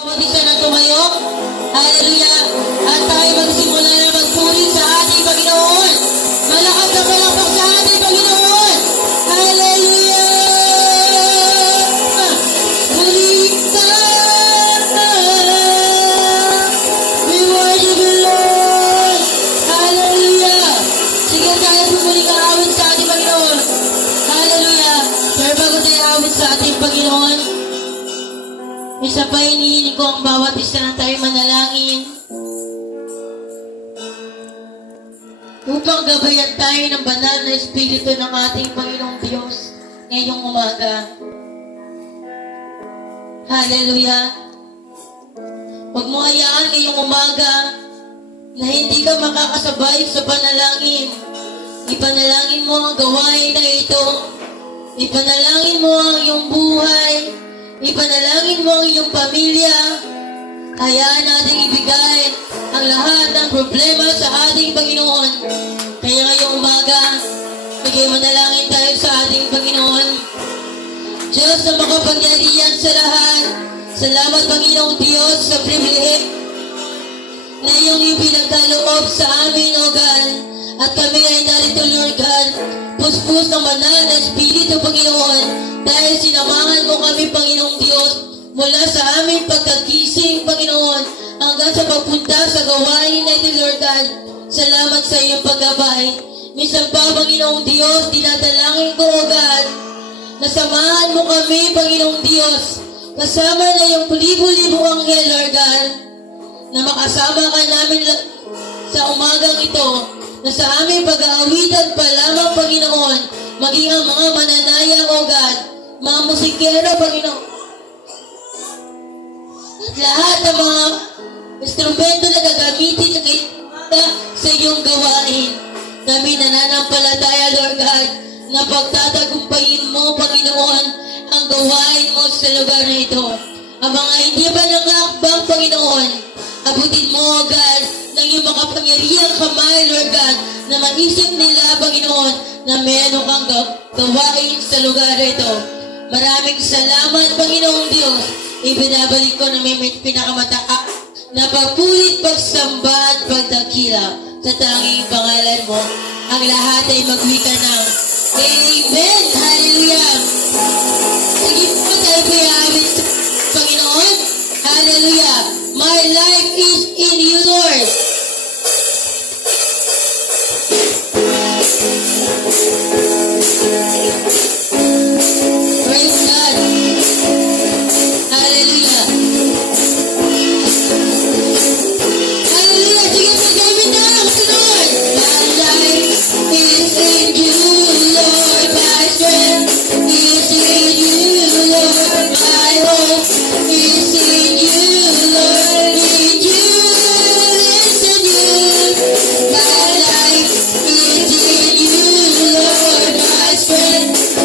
Isa na tumayo. Hallelujah. At tayo magsimula na magpuri sa ating Panginoon. Malakas na palakpak sa ating Panginoon. Hallelujah. Puri ka. We worship you, Lord. Hallelujah. Sige tayo pumuli ka awit sa ating Panginoon. Hallelujah. Pero bago tayo awit sa ating Panginoon, isa pa hinihiling ko ang bawat isa na tayo manalangin upang gabayan tayo ng banal na Espiritu ng ating Panginoong Diyos ngayong umaga. Hallelujah! Huwag mo hayaan ngayong umaga na hindi ka makakasabay sa panalangin. Ipanalangin mo ang gawain na ito. Ipanalangin mo ang iyong buhay. Ipanalangin mo ang iyong pamilya. Hayaan natin ibigay ang lahat ng problema sa ating Panginoon. Kaya ngayong umaga, bigay manalangin tayo sa ating Panginoon. Diyos na makapangyarihan sa lahat, salamat Panginoong Diyos sa privilege na iyong ipinagkaloob sa amin, O God. At kami ay narito, Lord God, puspos ng banal na Espiritu, Panginoon, dahil sinamahan mo kami, Panginoong Diyos, mula sa aming pagkagising, Panginoon, hanggang sa pagpunta sa gawain na ito, Lord God. Salamat sa iyong paggabay. Minsan pa, Panginoong Diyos, dinadalangin ko, O God, na samahan mo kami, Panginoong Diyos, kasama na yung libo-libo anghel, Lord God, na makasama ka namin sa umagang ito, na sa aming pag-aawitan pa lamang, Panginoon, maging ang mga mananaya, O God, mga musikero, Panginoon, at lahat ng mga instrumento na gagamitin sa iyong gawain. Kami nananampalataya, Lord God, na pagtatagumpayin mo, Panginoon, ang gawain mo sa lugar na ito. Ang mga hindi pa nangakbang, Panginoon, abutin mo, O God, ng iyong makapangyarihang kamay, Lord God, na maisip nila, Panginoon, na meron kang gawain sa lugar ito. Maraming salamat, Panginoong Diyos. Ibinabalik ko na may pinakamataas na pagpulit, pagsamba at pagdakila sa tanging pangalan mo. Ang lahat ay magwika ng Amen. Hallelujah. Sige po tayo po yamin sa Panginoon. Hallelujah. My life is in you, Lord. Praise God. Hallelujah. Hallelujah. Sige po, David na lang sa Lord. My life is in you, Lord. My strength is in you, Lord. My hope is in you, Lord. In you, it's in you. My life is in you, Lord. My strength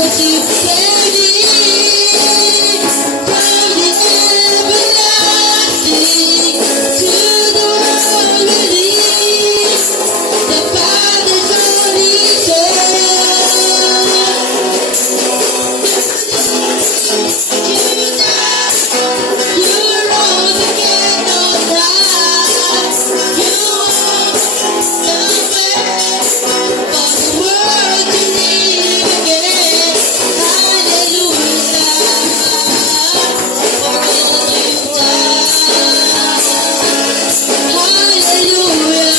'cause you gave me from the everlasting to the world release the Father's only Son. You rose again on high. You opened the way for the world to live again. Hallelujah for all you've done. Hallelujah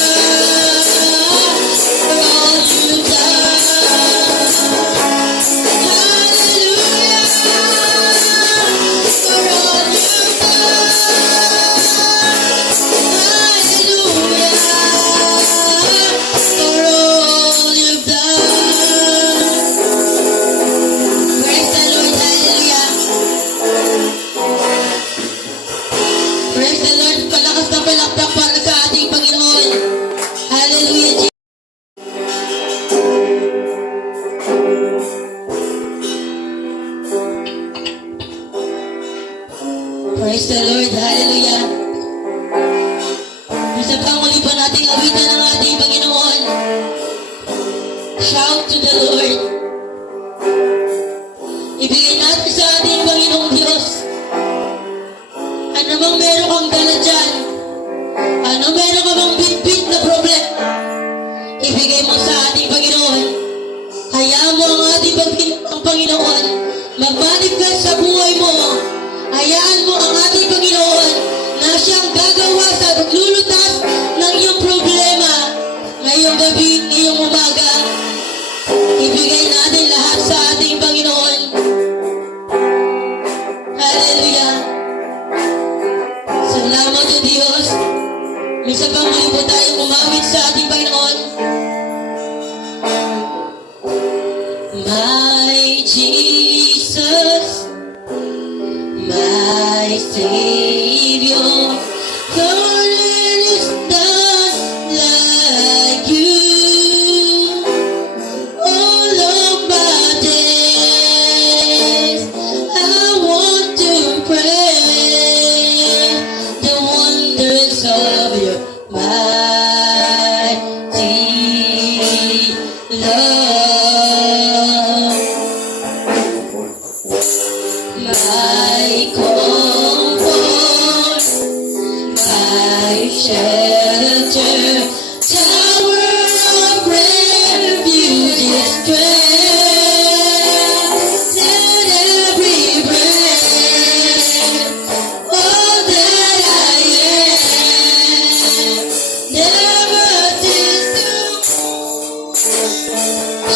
for all you've done. Hallelujah for all you've done. Hallelujah for all you've done. Praise the Lord, hallelujah. Praise the Lord, palakas na palakpak para sa ating Panginoon. Hallelujah, Jesus. Praise the Lord, hallelujah. Isa pang muli pa nating awitan ng ating Panginoon. Shout to the Lord. Ibigay natin sa ating Panginoong Diyos. Ano bang meron kang dala dyan? Ano meron ka bang bit-bit na problema? Ibigay mo sa ating Panginoon. Hayaan mo ang ating Panginoon mag-manifest sa buhay mo. Hayaan mo ang ating Panginoon na siyang gagawa sa paglulutas ng iyong problema ngayong gabi, ngayong umaga. Ibigay natin lahat sa ating Panginoon. Hallelujah. Salamat o Diyos. Misa pang muli po tayong umawit sa ating Panginoon. My Jesus, my Savior, Lord, there is none like you. All of my days, I want to praise the wonders of your mighty love. My comfort, my shelter, tower of refuge is strength in every breath. All that I am, never disappoint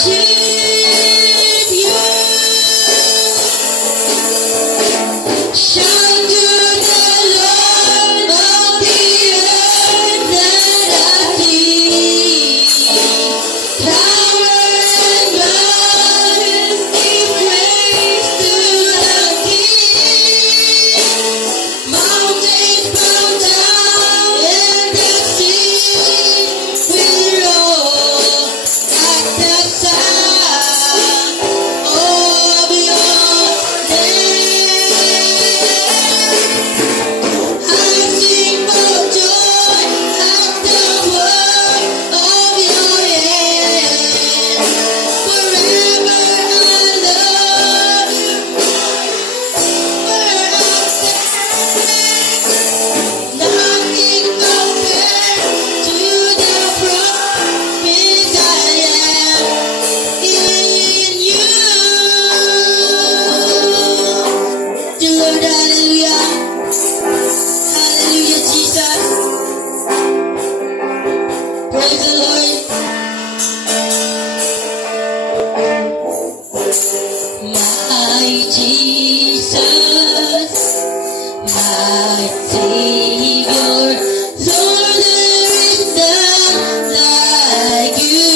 you. Shout to the Lord of the earth that I see. Power and majesty, praise to the King. Mountains bow down and the seas will roar at the sound of your name. I sing for joy at the work of your hand. Forever I love you, where I stand. Nothing compared to the promise I am in you. Dear Lord, hallelujah. Hallelujah, Jesus. Praise the Lord. My Jesus, my Savior, Lord, there is none like you.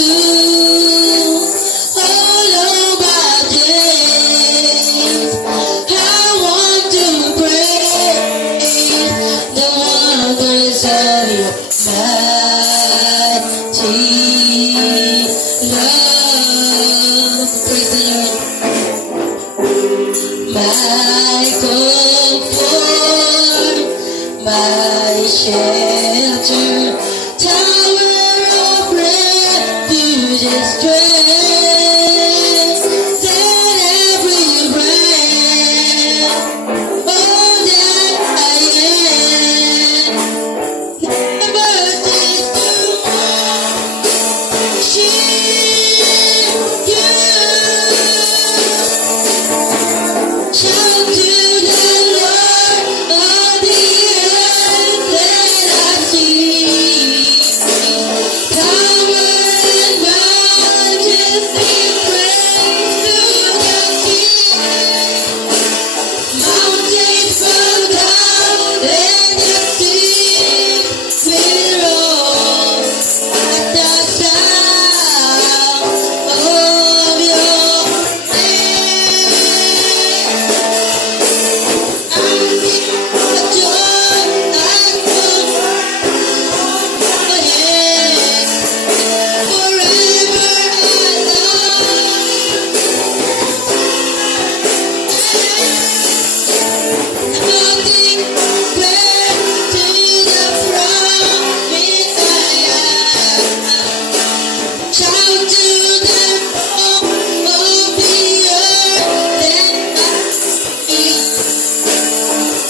All of my days, I want to praise the wonders of your mighty love. Praise the Lord. my comfort, my shelter, tower of refuge and strength, that every breath, all that I am, never cease to worship you. Shout to the Lord of the earth, let us sing. Power and majesty, praise to the King. Mountains bow down, and the seas will roar at the sound of your name. Shout to the home of the earth and majesty,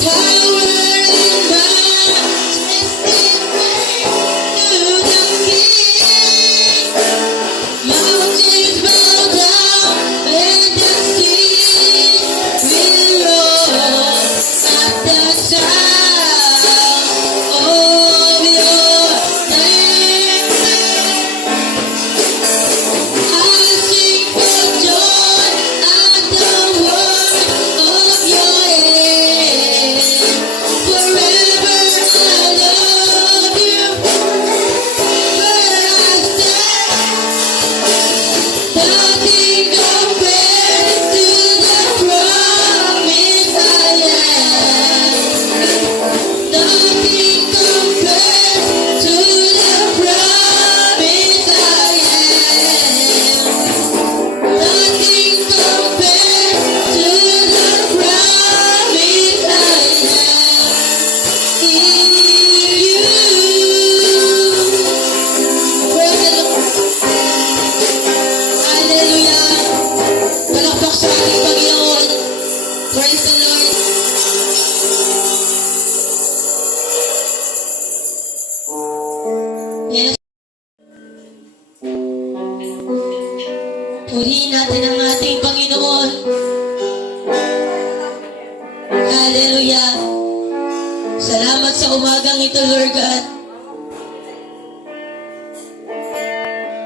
power and majesty, praise to the King. Mountains bow down and the seas will roar at the sound of your name. I sing for joy at the word of your hand. Forever I love you, forever I stand. Nothing compares to the promise I am. Nothing compares to the promise I am. Nothing compares to the promise I have in you. Praise the Lord. Hallelujah. Palakpak sa ating Panginoon. Praise the Lord. Yes. Purihin natin ang ating Panginoon. Hallelujah. Salamat sa umagang ito, Lord God.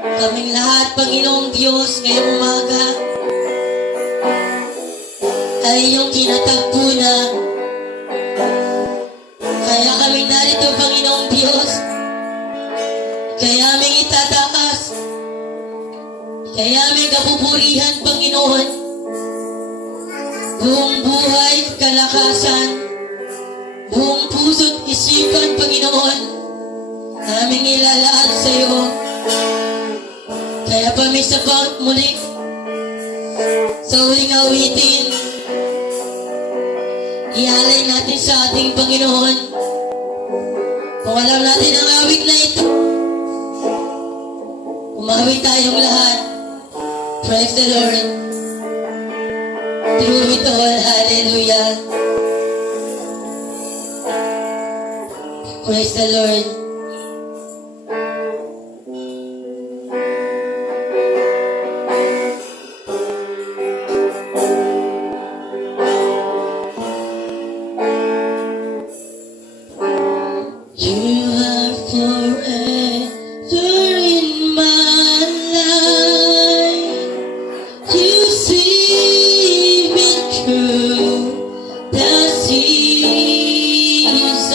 Kaming lahat, Panginoong Diyos, ngayong umaga ay iyong kinatagpo na. Kaya kami narito, Panginoong Diyos. Kaya aming itataas. Kaya aming kapupurihan, Panginoon. Buong buhay, kalakasan, buong puso't isipan, Panginoon, aming ilalaan sa iyo. Kaya pamisa pa muli sa huling awitin, ialay natin sa ating Panginoon. Kung alam natin ang awit na ito, umawit tayong lahat. Praise the Lord. Through it all, hallelujah. Praise the Lord. You are forever in my life. You see me through the seasons.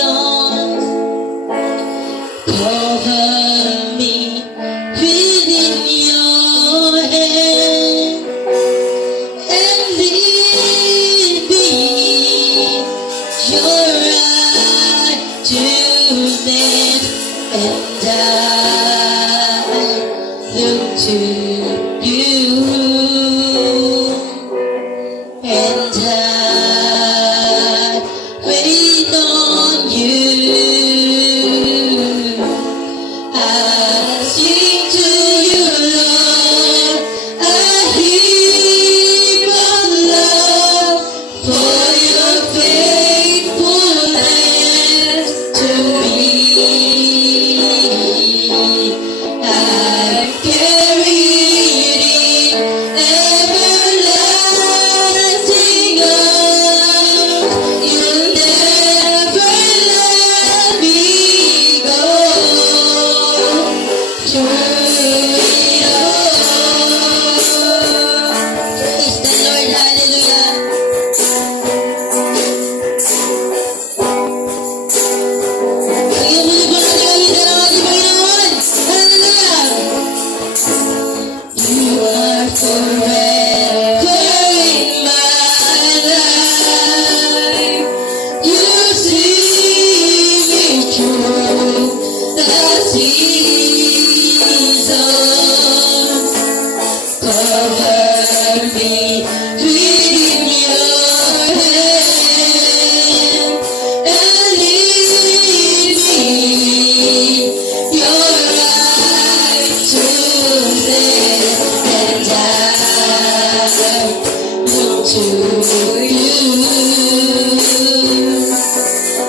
to you,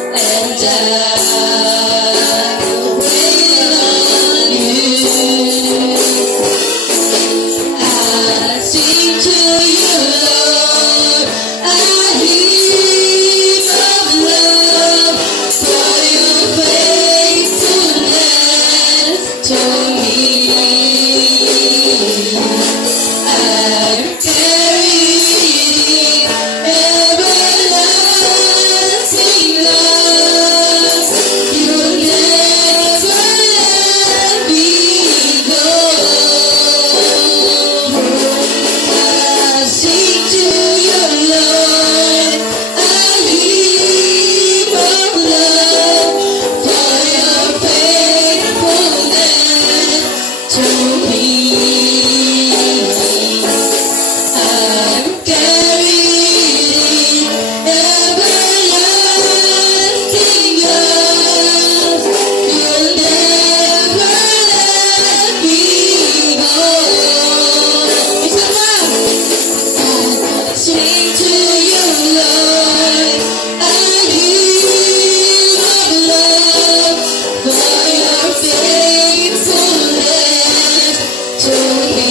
and I wait on you. I sing to you, Lord. I hear of love for your faithfulness to me. I'm carried in everlasting love. You'll never let me go. I sing to you, Lord. I hear of love for your faithfulness to me. I'm carried in everlasting love. You'll never let me go. Isa pa! I sing to you, Lord. I hear of love for your faithfulness to me.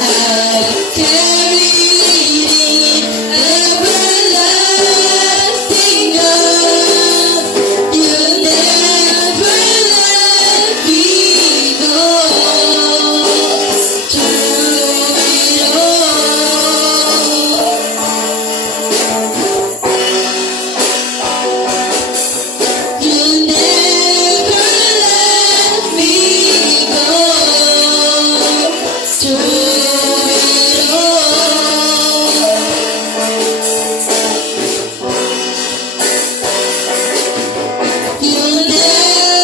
I'm carried in everlasting love. You'll never let me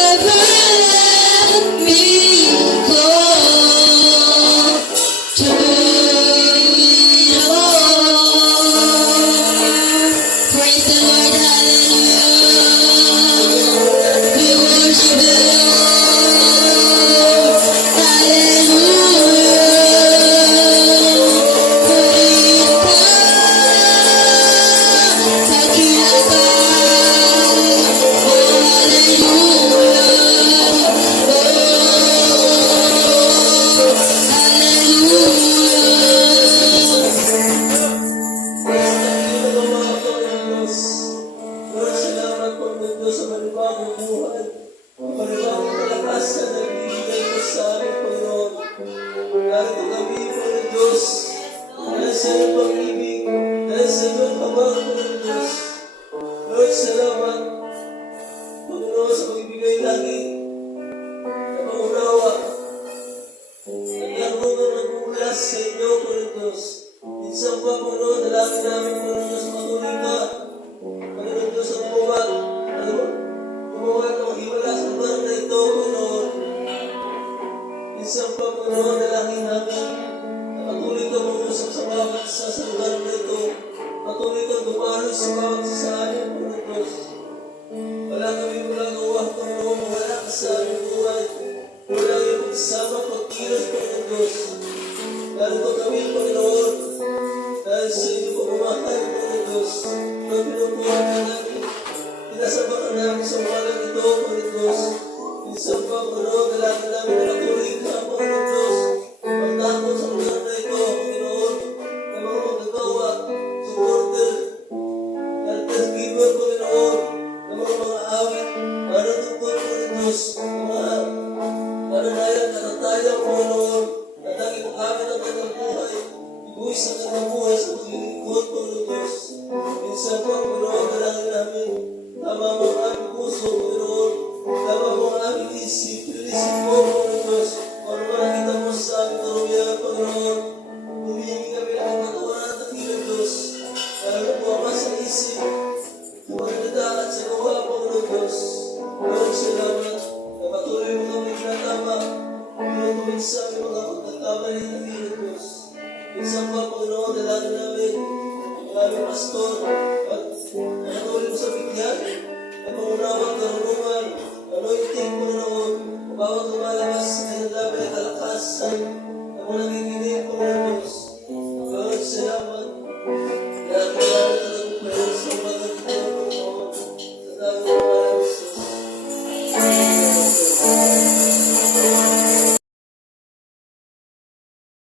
go. sa iyong pag-ibig, dahil sa iyong habang ng Diyos. Lord, salamat. Panginoon, magbibigay lagi na paunawa at naroon ng ulas sa inyo, Panginoon Diyos. Minsan pa, Panginoon, dalangin namin, Panginoon Diyos, patuloy ka, Panginoon Diyos, ang gumawa ng himala sa lugar na ito, Panginoon. Minsan pa, Panginoon, dalangin namin na patuloy ka mag-usap sa bawat isa sa lugar na ito. Patuloy ka dumalo sa bawat isa sa amin, Panginoon Diyos. Wala kami magagawa, Panginoon, wala ka sa aming buhay. Wala yung magsama pagkilos, Panginoon Diyos. Narito kami, Panginoon, dahil sa inyo pagmamahal, Panginoon Diyos, na pinubuhan ka namin. Pinasama ka namin sa umalang ito, Panginoon Diyos. Minsan pa, Panginoon, dalangin namin na patuloy ka, Panginoon Diyos. Magtapos sa lugar na ito, Panginoon, na mga magagawa, supporter, helpers giver, Panginoon, na mga awit, para tungkol, Panginoon Diyos, mga kananayan, kanatayan, Panginoon, na dahil mo amin ang kanyang buhay, ibuwis ang kanyang buhay sa paglilingkod, Panginoon Diyos. Minsan pa, Panginoon, dalangin namin, tama mo ang aming puso, Panginoon, tama mo ang aming isip, pinisip mo, Panginoon